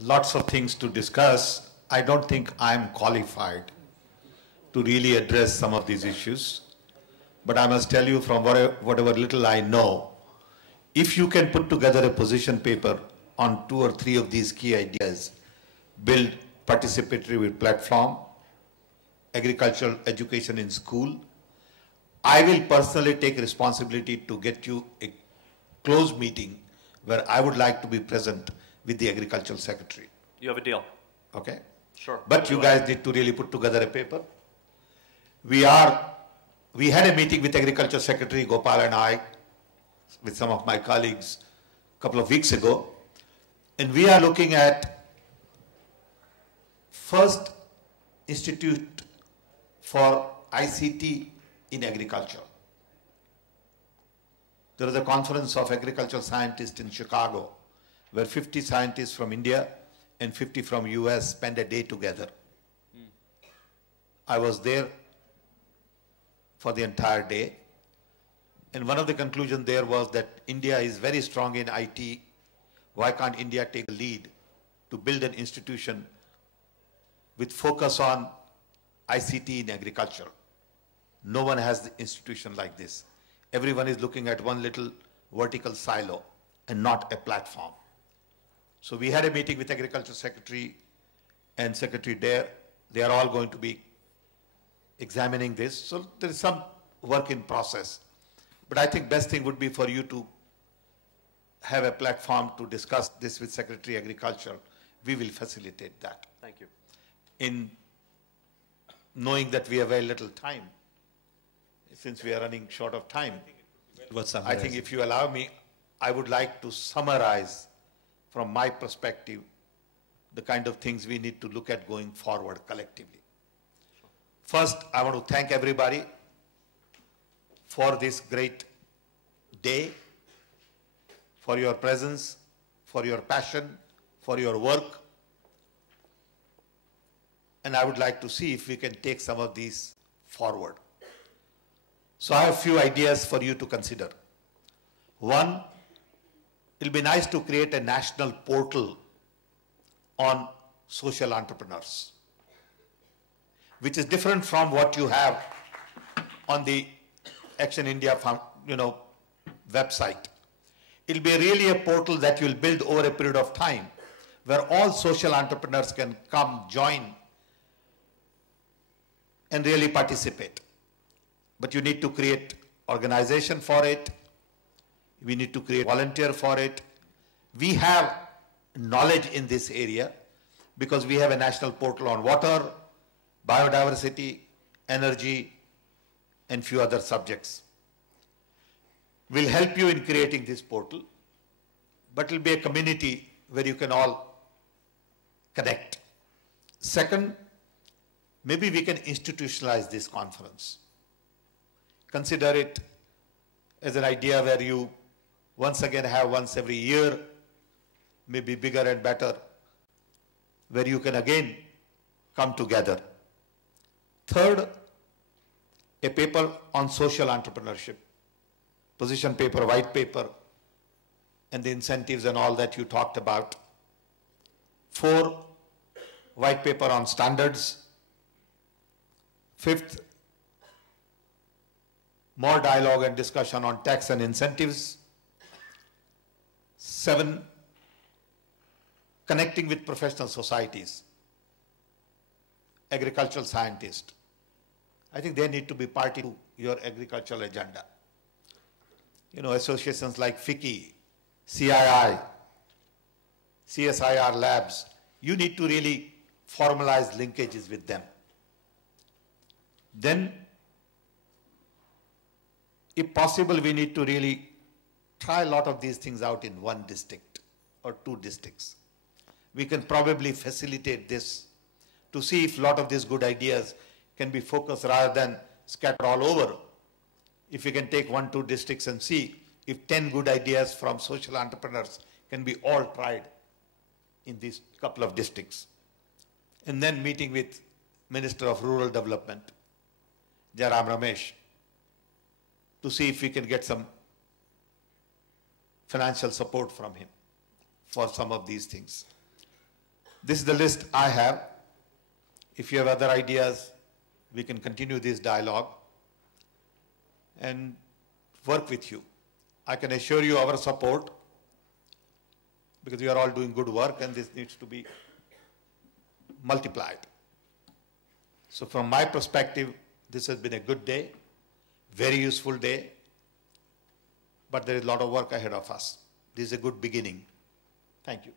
lots of things to discuss. I don't think I'm qualified to really address some of these issues. But I must tell you from whatever little I know, if you can put together a position paper on 2 or 3 of these key ideas, build participatory with platform, agricultural education in school, I will personally take responsibility to get you a closed meeting where I would like to be present with the agricultural secretary. You have a deal. Okay? Sure. But you guys need to really put together a paper. We had a meeting with agriculture secretary Gopal and I, with some of my colleagues a couple of weeks ago, and we are looking at first institute for ICT in agriculture. There is a conference of agricultural scientists in Chicago where 50 scientists from India and 50 from US spend a day together. I was there for the entire day, and one of the conclusions there was that India is very strong in IT. Why can't India take the lead to build an institution with focus on ICT in agriculture? No one has the institution like this. Everyone is looking at one little vertical silo and not a platform. So we had a meeting with Agriculture Secretary and Secretary Dare. They are all going to be examining this. So there is some work in process. But I think best thing would be for you to have a platform to discuss this with Secretary Agriculture. We will facilitate that. Thank you. In knowing that we have very little time, since we are running short of time, I think if you allow me, I would like to summarize from my perspective the kind of things we need to look at going forward collectively. First, I want to thank everybody for this great day, for your presence, for your passion, for your work. And I would like to see if we can take some of these forward. So I have a few ideas for you to consider. One, it'll be nice to create a national portal on social entrepreneurs, which is different from what you have on the Action India website. It'll be really a portal that you'll build over a period of time where all social entrepreneurs can come, join, and really participate. But you need to create organization for it. We need to create volunteer for it. We have knowledge in this area because we have a national portal on water, biodiversity, energy, and few other subjects. We'll help you in creating this portal, but it'll be a community where you can all connect. Second, maybe we can institutionalize this conference. Consider it as an idea where you once again have once every year, maybe bigger and better, where you can again come together. Third, a paper on social entrepreneurship, position paper, white paper, and the incentives and all that you talked about. 4, white paper on standards. 5th, more dialogue and discussion on tax and incentives. 7, connecting with professional societies, agricultural scientists. I think they need to be party to your agricultural agenda. You know, associations like FICCI, CII, CSIR labs, you need to really formalize linkages with them. Then, if possible, we need to really try a lot of these things out in one district or 2 districts. We can probably facilitate this to see if a lot of these good ideas can be focused rather than scattered all over. If we can take 1, 2 districts and see if 10 good ideas from social entrepreneurs can be all tried in these couple of districts. And then meeting with Minister of Rural Development, Jairam Ramesh, to see if we can get some financial support from him for some of these things. This is the list I have. If you have other ideas, we can continue this dialogue and work with you. I can assure you our support, because we are all doing good work and this needs to be multiplied. So from my perspective, this has been a good day, very useful day, but there is a lot of work ahead of us. This is a good beginning. Thank you.